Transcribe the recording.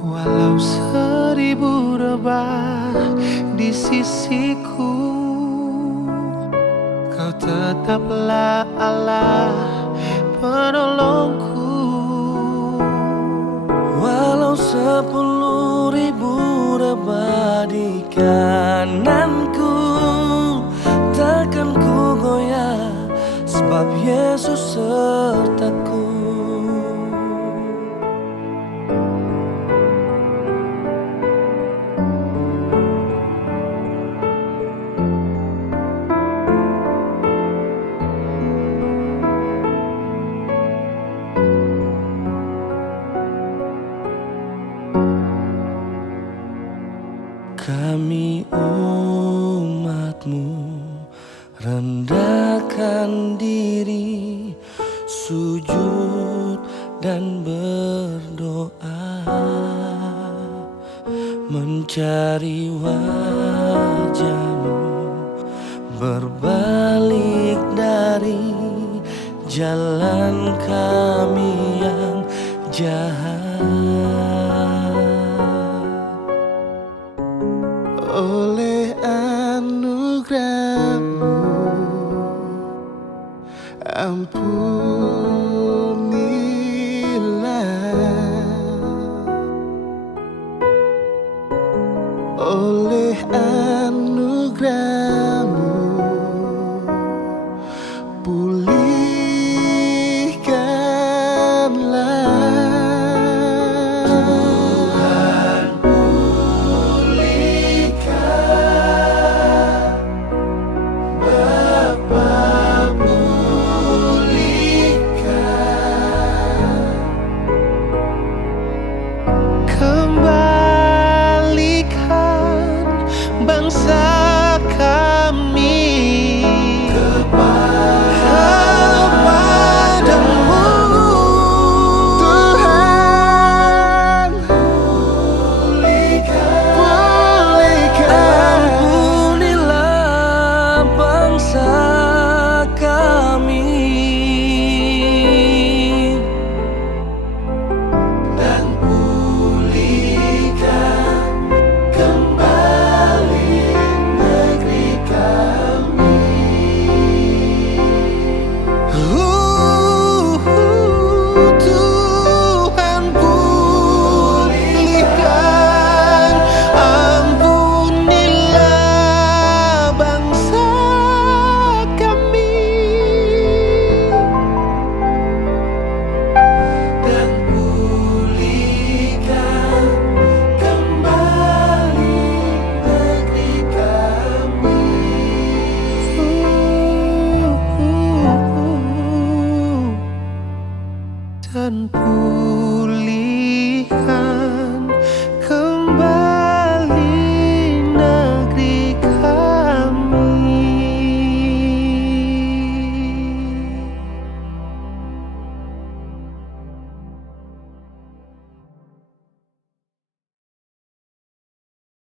Walau 1000 rebah di sisiku, Kau tetaplah Allah penolongku. Walau 10.000 rebah di kananku, takkan ku goyah, sebab Yesus sertaku. Kami umat-Mu rendahkan diri, sujud dan berdoa, mencari wajah-Mu, berbalik dari jalan kami yang jahat. Oleh anugerah-Mu, ampunilah. Oleh anugerah-Mu, pulihkanlah. Kembalikan bangsa kami kepadamu, Tuhan. Pulihkan. Ampunilah bangsa kami Dan pulihkan kembali negeri kami. Tuhan pulihkan, ampunilah bangsa kami. Dan pulihkan kembali negeri kami. Dan